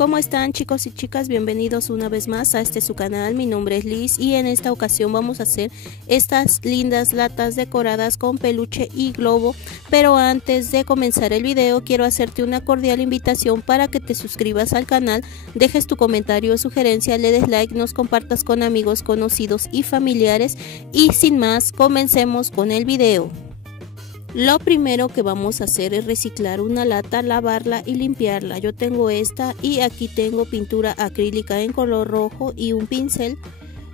¿Cómo están, chicos y chicas? Bienvenidos una vez más a su canal. Mi nombre es Liz y en esta ocasión vamos a hacer estas lindas latas decoradas con peluche y globo. Pero antes de comenzar el video quiero hacerte una cordial invitación para que te suscribas al canal, dejes tu comentario o sugerencia, le des like, nos compartas con amigos, conocidos y familiares. Y sin más, comencemos con el video. Lo primero que vamos a hacer es reciclar una lata, lavarla y limpiarla. Yo tengo esta y aquí tengo pintura acrílica en color rojo y un pincel.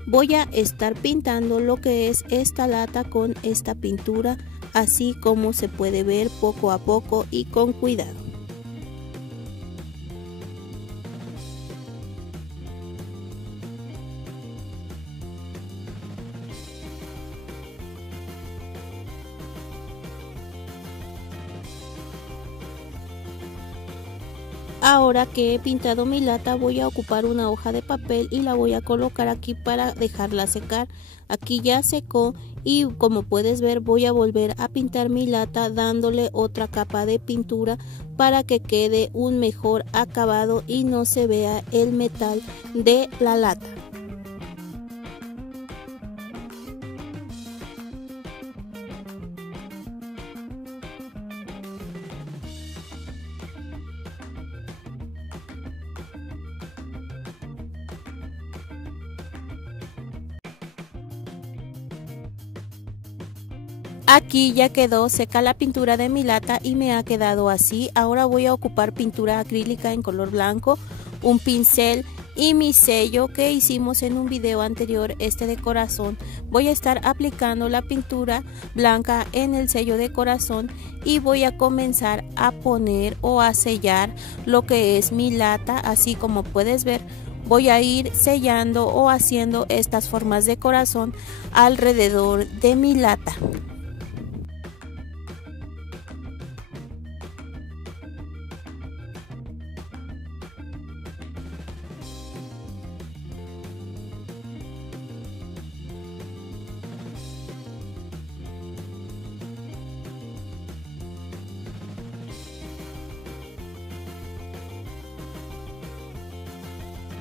Voy a estar pintando lo que es esta lata con esta pintura, así como se puede ver, poco a poco y con cuidado. Ahora que he pintado mi lata, voy a ocupar una hoja de papel y la voy a colocar aquí para dejarla secar. Aquí ya secó y como puedes ver voy a volver a pintar mi lata dándole otra capa de pintura para que quede un mejor acabado y no se vea el metal de la lata. Aquí ya quedó seca la pintura de mi lata y me ha quedado así. Ahora voy a ocupar pintura acrílica en color blanco, un pincel y mi sello que hicimos en un video anterior, de corazón. Voy a estar aplicando la pintura blanca en el sello de corazón y voy a comenzar a poner o a sellar lo que es mi lata. Así como puedes ver, voy a ir sellando o haciendo estas formas de corazón alrededor de mi lata.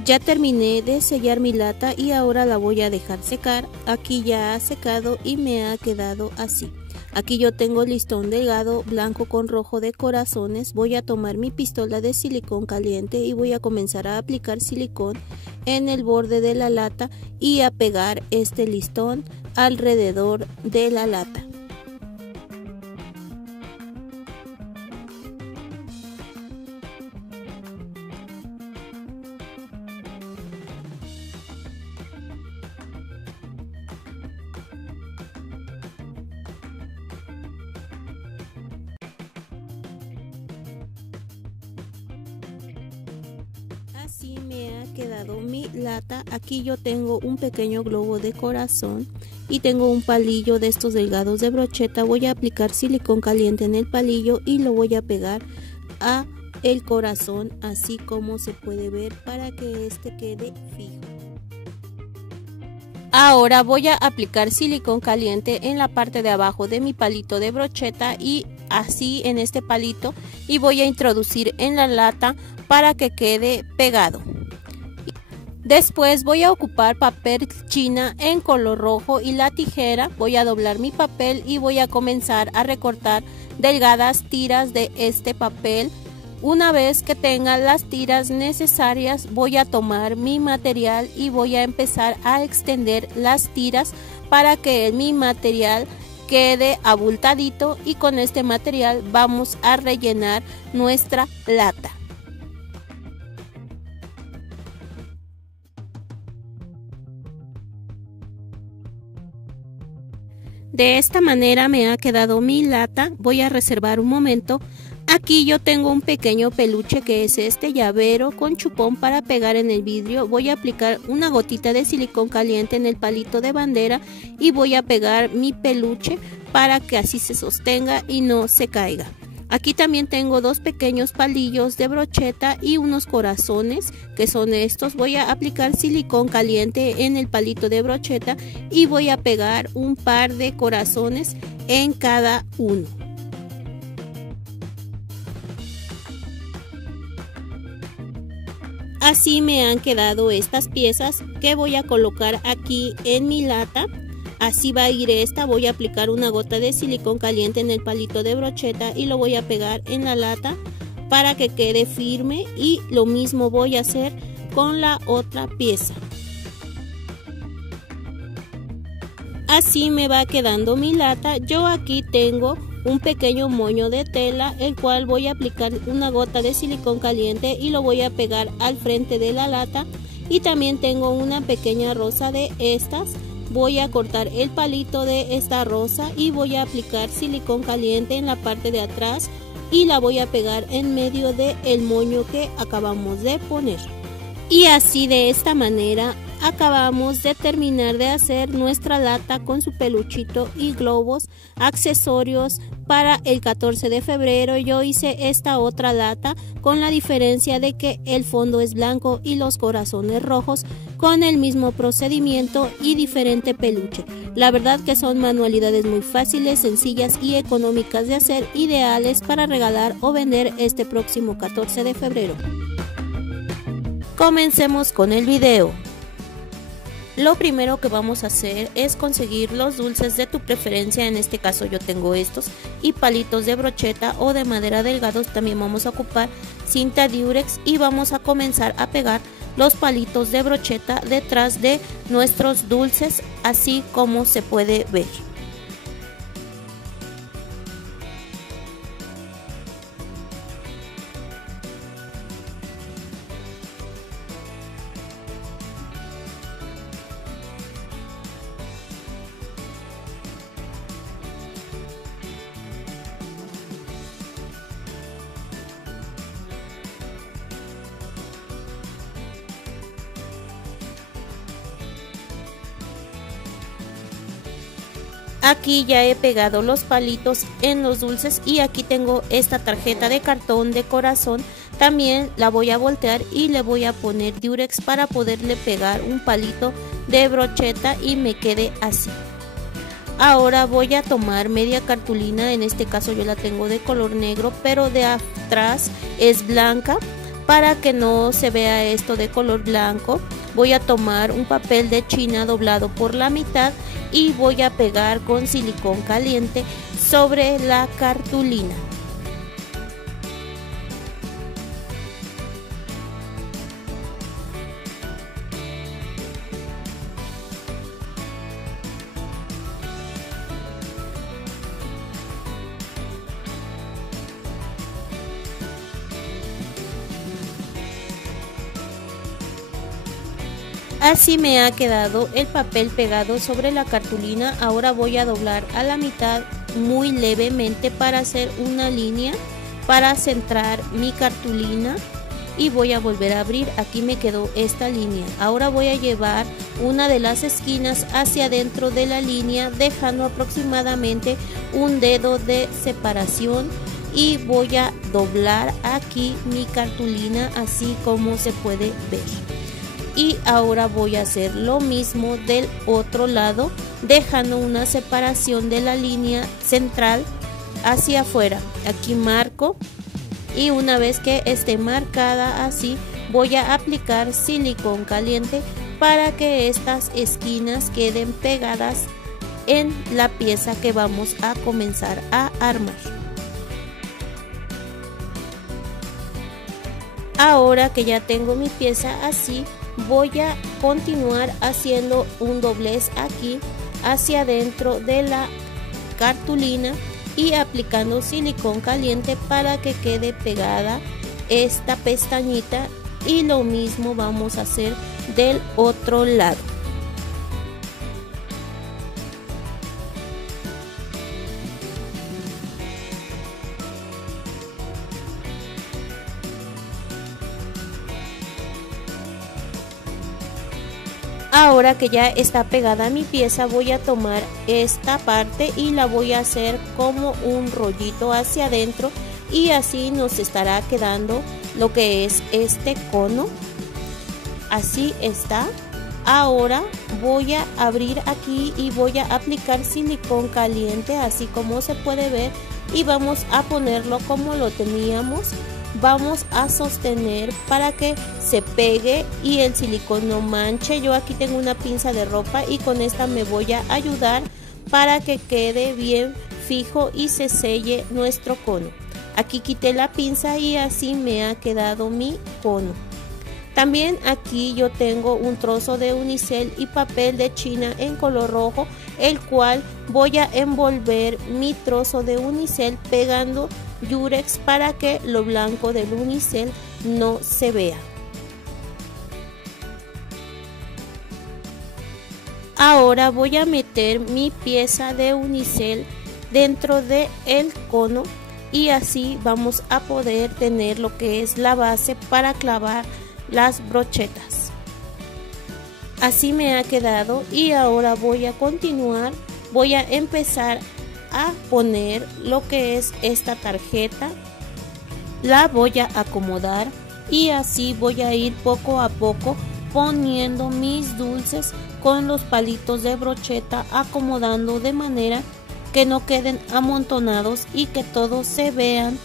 Ya terminé de sellar mi lata y ahora la voy a dejar secar. Aquí ya ha secado y me ha quedado así. Aquí yo tengo listón delgado blanco con rojo de corazones. Voy a tomar mi pistola de silicón caliente y voy a comenzar a aplicar silicón en el borde de la lata y a pegar este listón alrededor de la lata. Así me ha quedado mi lata. Aquí yo tengo un pequeño globo de corazón y tengo un palillo de estos delgados de brocheta. Voy a aplicar silicón caliente en el palillo y lo voy a pegar a el corazón, así como se puede ver, para que quede fijo. Ahora voy a aplicar silicón caliente en la parte de abajo de mi palito de brocheta y así en este palito, y voy a introducir en la lata para que quede pegado. Después voy a ocupar papel china en color rojo y la tijera. Voy a doblar mi papel y voy a comenzar a recortar delgadas tiras de este papel. Una vez que tenga las tiras necesarias, voy a tomar mi material y voy a empezar a extender las tiras para que mi material quede abultadito, y con este material vamos a rellenar nuestra lata. De esta manera me ha quedado mi lata. Voy a reservar un momento. Aquí yo tengo un pequeño peluche que es este llavero con chupón para pegar en el vidrio. Voy a aplicar una gotita de silicón caliente en el palito de bandera y voy a pegar mi peluche para que así se sostenga y no se caiga. Aquí también tengo dos pequeños palillos de brocheta y unos corazones que son estos. Voy a aplicar silicón caliente en el palito de brocheta y voy a pegar un par de corazones en cada uno. Así me han quedado estas piezas que voy a colocar aquí en mi lata. Así va a ir esta. Voy a aplicar una gota de silicón caliente en el palito de brocheta y lo voy a pegar en la lata para que quede firme, y lo mismo voy a hacer con la otra pieza. Así me va quedando mi lata. Yo aquí tengo un pequeño moño de tela, el cual voy a aplicar una gota de silicón caliente y lo voy a pegar al frente de la lata. Y también tengo una pequeña rosa de estas. Voy a cortar el palito de esta rosa y voy a aplicar silicón caliente en la parte de atrás y la voy a pegar en medio del moño que acabamos de poner. Y así, de esta manera, acabamos de terminar de hacer nuestra lata con su peluchito y globos, accesorios para el 14 de febrero. Yo hice esta otra lata con la diferencia de que el fondo es blanco y los corazones rojos, con el mismo procedimiento y diferente peluche. La verdad que son manualidades muy fáciles, sencillas y económicas de hacer, ideales para regalar o vender este próximo 14 de febrero. Comencemos con el video. Lo primero que vamos a hacer es conseguir los dulces de tu preferencia. En este caso yo tengo estos, y palitos de brocheta o de madera delgados. También vamos a ocupar cinta Durex y vamos a comenzar a pegar los palitos de brocheta detrás de nuestros dulces, así como se puede ver. Aquí ya he pegado los palitos en los dulces y aquí tengo esta tarjeta de cartón de corazón. También la voy a voltear y le voy a poner Durex para poderle pegar un palito de brocheta y me quede así. Ahora voy a tomar media cartulina, en este caso yo la tengo de color negro, pero de atrás es blanca. Para que no se vea esto de color blanco, voy a tomar un papel de China doblado por la mitad y voy a pegar con silicón caliente sobre la cartulina. Así me ha quedado el papel pegado sobre la cartulina. Ahora voy a doblar a la mitad muy levemente para hacer una línea para centrar mi cartulina y voy a volver a abrir. Aquí me quedó esta línea. Ahora voy a llevar una de las esquinas hacia adentro de la línea, dejando aproximadamente un dedo de separación, y voy a doblar aquí mi cartulina así como se puede ver. Y ahora voy a hacer lo mismo del otro lado, dejando una separación de la línea central hacia afuera. Aquí marco y una vez que esté marcada así, voy a aplicar silicón caliente para que estas esquinas queden pegadas en la pieza que vamos a comenzar a armar. Ahora que ya tengo mi pieza así, voy a continuar haciendo un doblez aquí hacia adentro de la cartulina y aplicando silicón caliente para que quede pegada esta pestañita, y lo mismo vamos a hacer del otro lado. Ahora que ya está pegada mi pieza, voy a tomar esta parte y la voy a hacer como un rollito hacia adentro, y así nos estará quedando lo que es este cono. Así está. Ahora voy a abrir aquí y voy a aplicar silicón caliente así como se puede ver, y vamos a ponerlo como lo teníamos vamos a sostener para que se pegue y el silicón no manche. Yo aquí tengo una pinza de ropa y con esta me voy a ayudar para que quede bien fijo y se selle nuestro cono. Aquí quité la pinza y así me ha quedado mi cono. También aquí yo tengo un trozo de unicel y papel de China en color rojo, el cual voy a envolver mi trozo de unicel pegando yurex para que lo blanco del unicel no se vea. Ahora voy a meter mi pieza de unicel dentro del cono y así vamos a poder tener lo que es la base para clavar las brochetas. Así me ha quedado y ahora voy a continuar, voy a empezar a poner lo que es esta tarjeta, la voy a acomodar y así voy a ir poco a poco poniendo mis dulces con los palitos de brocheta, acomodando de manera que no queden amontonados y que todos se vean.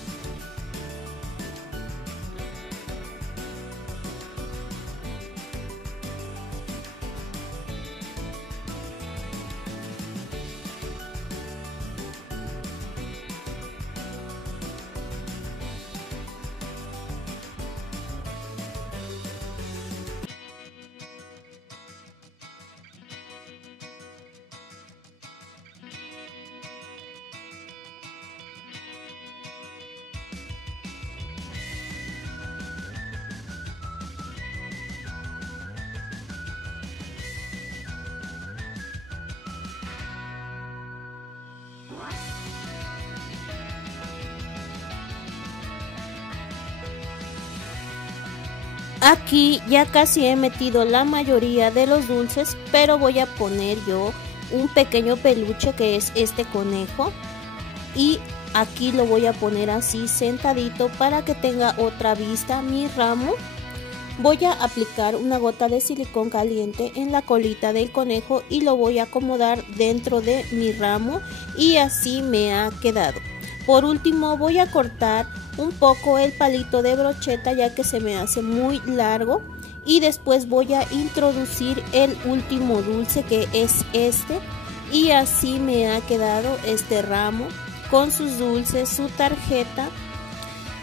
Aquí ya casi he metido la mayoría de los dulces, pero voy a poner yo un pequeño peluche que es este conejo y aquí lo voy a poner así sentadito para que tenga otra vista mi ramo. Voy a aplicar una gota de silicón caliente en la colita del conejo y lo voy a acomodar dentro de mi ramo y así me ha quedado. Por último voy a cortar un poco el palito de brocheta ya que se me hace muy largo y después voy a introducir el último dulce que es este y así me ha quedado este ramo con sus dulces, su tarjeta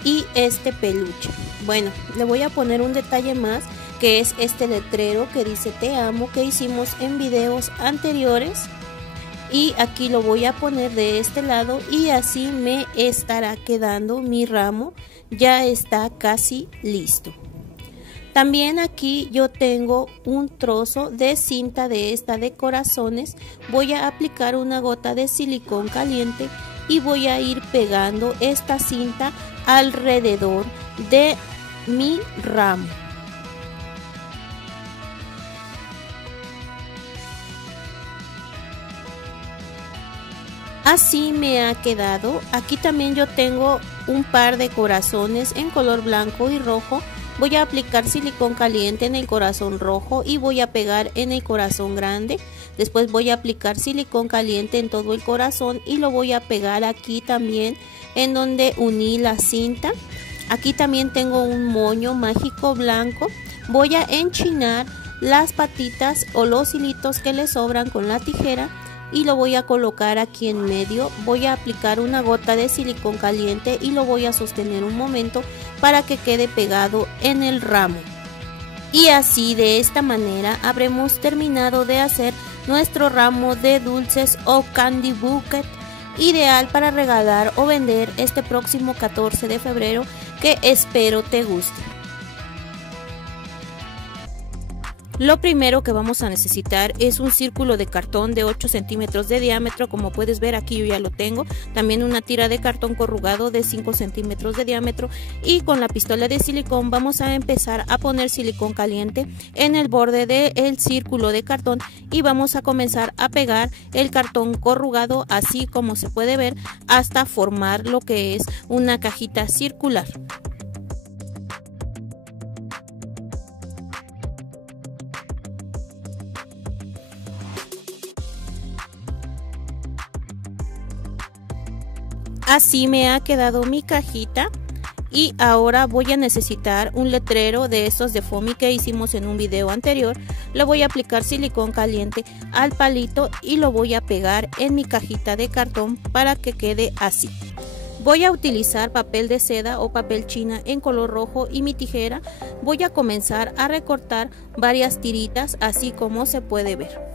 y este peluche. Bueno, le voy a poner un detalle más que es este letrero que dice te amo que hicimos en videos anteriores. Y aquí lo voy a poner de este lado y así me estará quedando mi ramo. Ya está casi listo. También aquí yo tengo un trozo de cinta de esta de corazones. Voy a aplicar una gota de silicón caliente y voy a ir pegando esta cinta alrededor de mi ramo. Así me ha quedado. Aquí también yo tengo un par de corazones en color blanco y rojo. Voy a aplicar silicón caliente en el corazón rojo y voy a pegar en el corazón grande. Después voy a aplicar silicón caliente en todo el corazón y lo voy a pegar aquí también en donde uní la cinta. Aquí también tengo un moño mágico blanco. Voy a enchinar las patitas o los hilitos que le sobran con la tijera y lo voy a colocar aquí en medio. Voy a aplicar una gota de silicón caliente y lo voy a sostener un momento para que quede pegado en el ramo. Y así de esta manera habremos terminado de hacer nuestro ramo de dulces o candy bouquet, ideal para regalar o vender este próximo 14 de febrero que espero te guste. Lo primero que vamos a necesitar es un círculo de cartón de 8 centímetros de diámetro, como puedes ver aquí yo ya lo tengo. También una tira de cartón corrugado de 5 centímetros de diámetro y con la pistola de silicón vamos a empezar a poner silicón caliente en el borde del círculo de cartón y vamos a comenzar a pegar el cartón corrugado así como se puede ver hasta formar lo que es una cajita circular. Así me ha quedado mi cajita Y ahora voy a necesitar un letrero de estos de foamy que hicimos en un video anterior. Le voy a aplicar silicón caliente al palito y lo voy a pegar en mi cajita de cartón para que quede así. Voy a utilizar papel de seda o papel china en color rojo y mi tijera voy a comenzar a recortar varias tiritas así como se puede ver.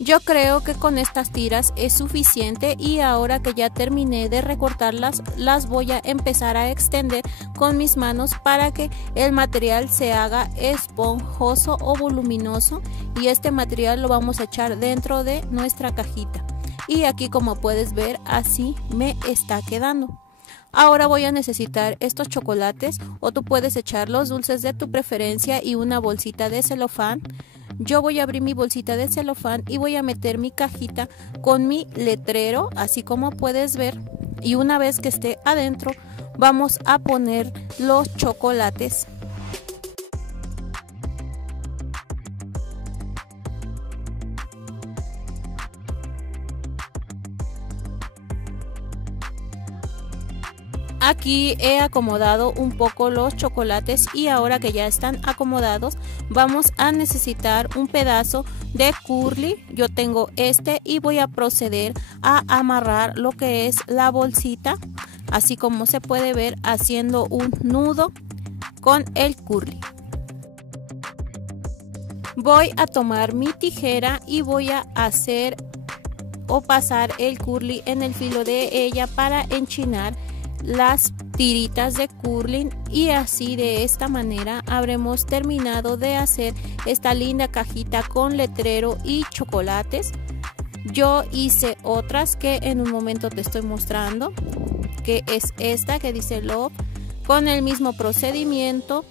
Yo creo que con estas tiras es suficiente y ahora que ya terminé de recortarlas, las voy a empezar a extender con mis manos para que el material se haga esponjoso o voluminoso, y este material lo vamos a echar dentro de nuestra cajita. Y aquí, como puedes ver, así me está quedando. Ahora voy a necesitar estos chocolates, o tú puedes echar los dulces de tu preferencia y una bolsita de celofán. Yo voy a abrir mi bolsita de celofán y voy a meter mi cajita con mi letrero, así como puedes ver. Y una vez que esté adentro, vamos a poner los chocolates. Aquí he acomodado un poco los chocolates y ahora que ya están acomodados vamos a necesitar un pedazo de curly. Yo tengo este y voy a proceder a amarrar lo que es la bolsita, así como se puede ver, haciendo un nudo con el curly. Voy a tomar mi tijera y voy a hacer o pasar el curly en el filo de ella para enchinar las tiritas de curling, y así de esta manera habremos terminado de hacer esta linda cajita con letrero y chocolates. Yo hice otras que en un momento te estoy mostrando, que es esta que dice Love, con el mismo procedimiento.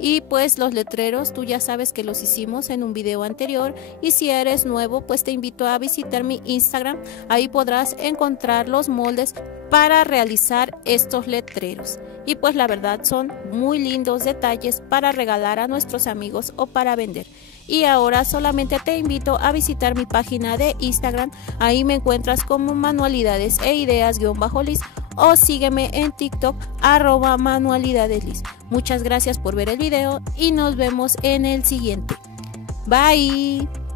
Y pues los letreros tú ya sabes que los hicimos en un video anterior, y si eres nuevo pues te invito a visitar mi Instagram, ahí podrás encontrar los moldes para realizar estos letreros. Y pues la verdad son muy lindos detalles para regalar a nuestros amigos o para vender. Y ahora solamente te invito a visitar mi página de Instagram, ahí me encuentras como manualidades e ideas_Liz, o sígueme en TikTok @manualidadesliz. Muchas gracias por ver el video y nos vemos en el siguiente. Bye.